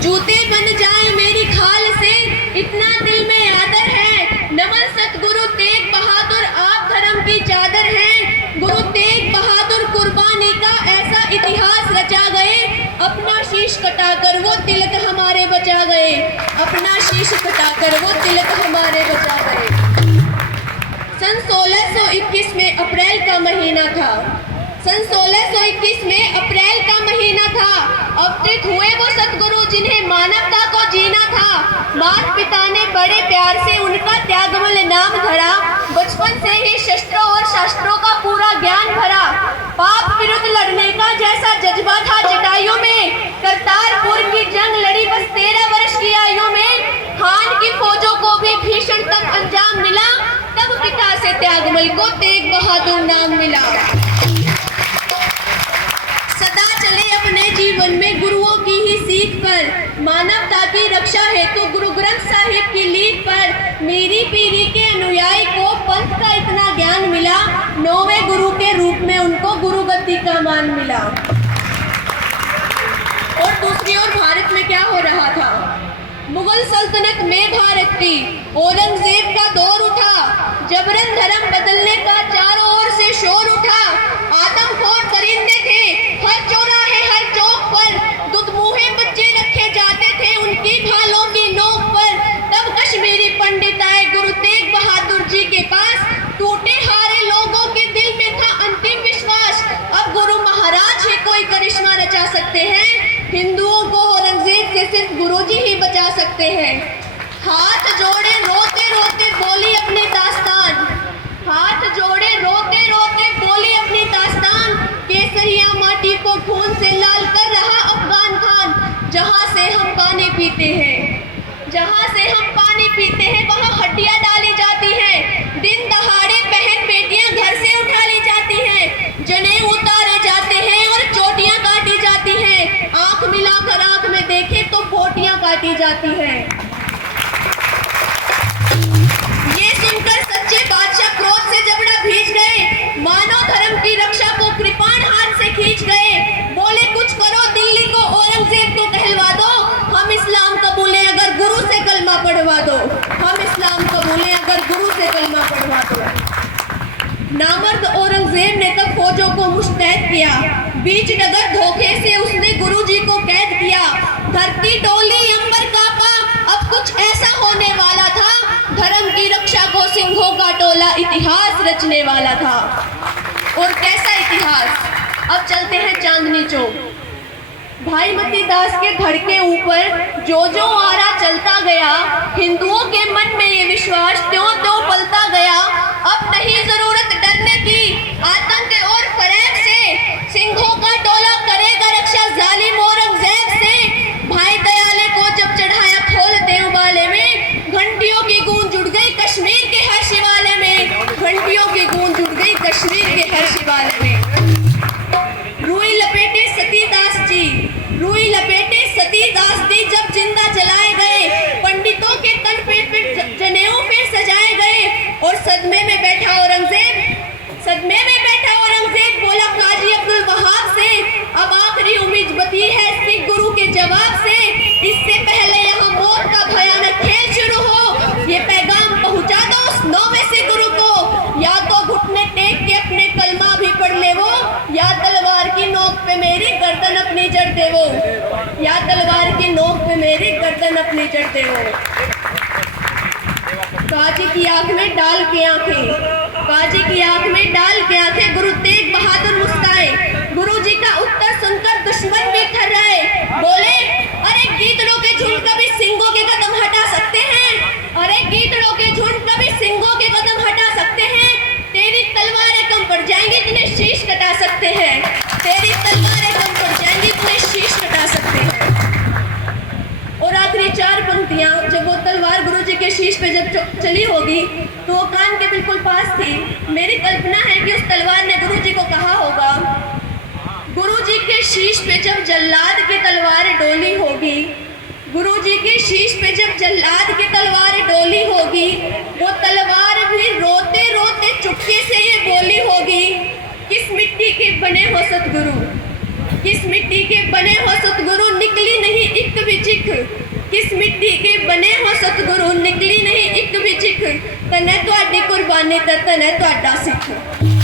जूते बन जाए मेरी खाल से, इतना दिल में आदर है। नमन सतगुरु तेग बहादुर, आप धर्म की चादर हैं। गुरु तेग बहादुर कुर्बानी का ऐसा इतिहास रचा गए, अपना शीश कटाकर वो तिलक हमारे बचा गए। अपना शीश कटाकर वो तिलक हमारे बचा गए। सन 1621 में अप्रैल का महीना था। सन 1621 में अप्रैल का महीना था। अवतरित हुए वो सतगुरु जिन्हें मानवता को जीना था। माता पिता ने बड़े प्यार से उनका त्यागमल नाम धरा। बचपन से ही शस्त्रों और शास्त्रों का पूरा ज्ञान भरा। पाप विरुद्ध लड़ने का जैसा जज्बा था जटायु में। करतारपुर की जंग लड़ी बस 13 वर्ष की आयु में। खान की फौजों को भी भीषण तक अंजाम मिला, तब पिता से त्यागमल को तेग बहादुर नाम मिला। सदा चले अपने जीवन में गुरुओं की ही सीख पर, मानवता की रक्षा हेतु गुरु ग्रंथ साहिब की लीक पर। मेरी पीढ़ी के अनुयायी को पंथ का इतना ज्ञान मिला, 9वें गुरु के रूप में उनको गुरु गद्दी का मान मिला। और दूसरी ओर भारत में क्या हो रहा था? मुगल सल्तनत में भारत की औरंगजेब का दौर उठा। जबरन धर्म बदलने का चारों ओर से शोर उठा। आदमखोर दरिंदे थे हर चौराहे हर चौक पर। दुधमुहे बच्चे रखे जाते थे उनकी भालों की नोक पर। तब कश्मीरी पंडित आए गुरु तेग बहादुर जी के पास। टूटे हारे लोगों के दिल में था अंतिम विश्वास, अब गुरु महाराज ही कोई करिश्मा रचा सकते हैं। हिंदुओं को औरंगजेब से सिर्फ गुरुजी ही बचा सकते हैं। हाथ जोड़े रोते रोते बोली अपनी दास्तान। हाथ जोड़े रोते रोते बोली अपनी दास्तान। केसरिया माटी को खून से लाल कर रहा अफगान खान। जहाँ से हम पानी पीते हैं, जहाँ से हम पानी पीते हैं वहाँ हड्डियाँ डाली जाती हैं। दिन दहाड़े बहन बेटियाँ घर से उठा ली जाती हैं। जनेऊ उतारे जाते हैं और चोटियाँ काटी जाती हैं। आंख मिलाकर आंख में देखें तो बोटियाँ काटी जाती हैं। ये सुनकर सच्चे बादशाह क्रोध से जबड़ा भीज गए। मानव धर्म की रक्षा को कृपाण हाथ से खींच गए। बोले कुछ करो, दिल्ली को औरंगजेब को कहलवा दो। हम इस्लाम कबूले अगर गुरु से कलमा पढ़वा दो। हम इस्लाम कबूले अगर गुरु से कलमा पढ़वा दो। नामर्द औरंगजेब ने तब फौजों को मुस्तैद किया। बीच डगर धोखे से उसने गुरुजी को कैद किया। धरती डोली अंबर कांपा, अब कुछ ऐसा होने वाला था। धर्म की रक्षा को सिंहों का टोला इतिहास रचने वाला था। और कैसा इतिहास? अब चलते हैं चांदनी चौक। भाई मती दास के धड़ के ऊपर जो जो आरा चलता गया, हिंदुओं के मन में ये विश्वास त्यों त्यों पलता गया। अब नहीं जरूरत डरने की आतंक और फरेब से। सिंहों का टोला करेगा रक्षा जालिम औरंगजेब से। भाई दयाले को जब चढ़ाया खोल देवबाले में, घंटियों की गूंज जुड़ गई कश्मीर के हर शिवालय में। घंटियों की गूंज जुड़ गई कश्मीर के हर शिवालय में। रुई लपेटे सतीदास जी, रुई लपेटे सतीदास जी जब जिंदा जलाए गए। पंडितों के तन पे जनेऊ फिर सजाए गए। और सदमे में बैठा औरंगजेब, सदमे में बैठा औरंगजेब बोला काजी अब्दुल वहाब से, अब आखिरी उम्मीद बची है सिख गुरु के जवाब से। इससे पहले यहाँ मौत का भयानक खेल शुरू हो, ये पैगाम पहुँचा दो उस 9वें सिख गुरु को। या तो घुटने टेक के अपने कलमा भी पढ़ ले वो, या तलवार की नोक पे मेरी गर्दन अपनी जड़ दे वो। या तलवार की नोक पे मेरी गर्दन अपनी जड़ दे वो। काजी की आंख में डाल के आंखें, काजी की आंख में डाल के आंखें। गुरु तेग बहादुर मुस्काए। गुरुजी का उत्तर सुनकर दुश्मन भी थर्राए। बोले अरे गीदड़ों के झुंड कभी सिंहों के कदम हटा सकते हैं। अरे गीदड़ों के झुंड कभी सिंहों के कदम हटा सकते हैं। तेरी तलवारें कम पड़ जाएंगी तुझे शीश कटा सकते हैं। तेरी तलवारें कम पड़ जाएंगी तुझे शीश कटा सकते हैं। और आखिरी 4 पंक्तियां, जब वो तलवार गुरुजी के शीश पे जब चली होगी तो वो कान के बिल्कुल पास थी। मेरी कल्पना है कि उस तलवार ने गुरुजी को कहा होगा, गुरुजी के शीश पे जब जल्लाद की तलवार डोली होगी, गुरुजी के शीश पे जब जल्लाद की तलवार डोली होगी, वो तलवार भी रोते रोते चुपके से ये बोली होगी, किस मिट्टी के बने हो सतगुरु, किस मिट्टी के बने हो सतगुरु, निकली नहीं एक भी चिख, किस मिट्टी के बने हो सतगुरु, निकली नहीं एक भी चिख, तने तुहाडी कुर्बानी ते तने तुहाडा सिख।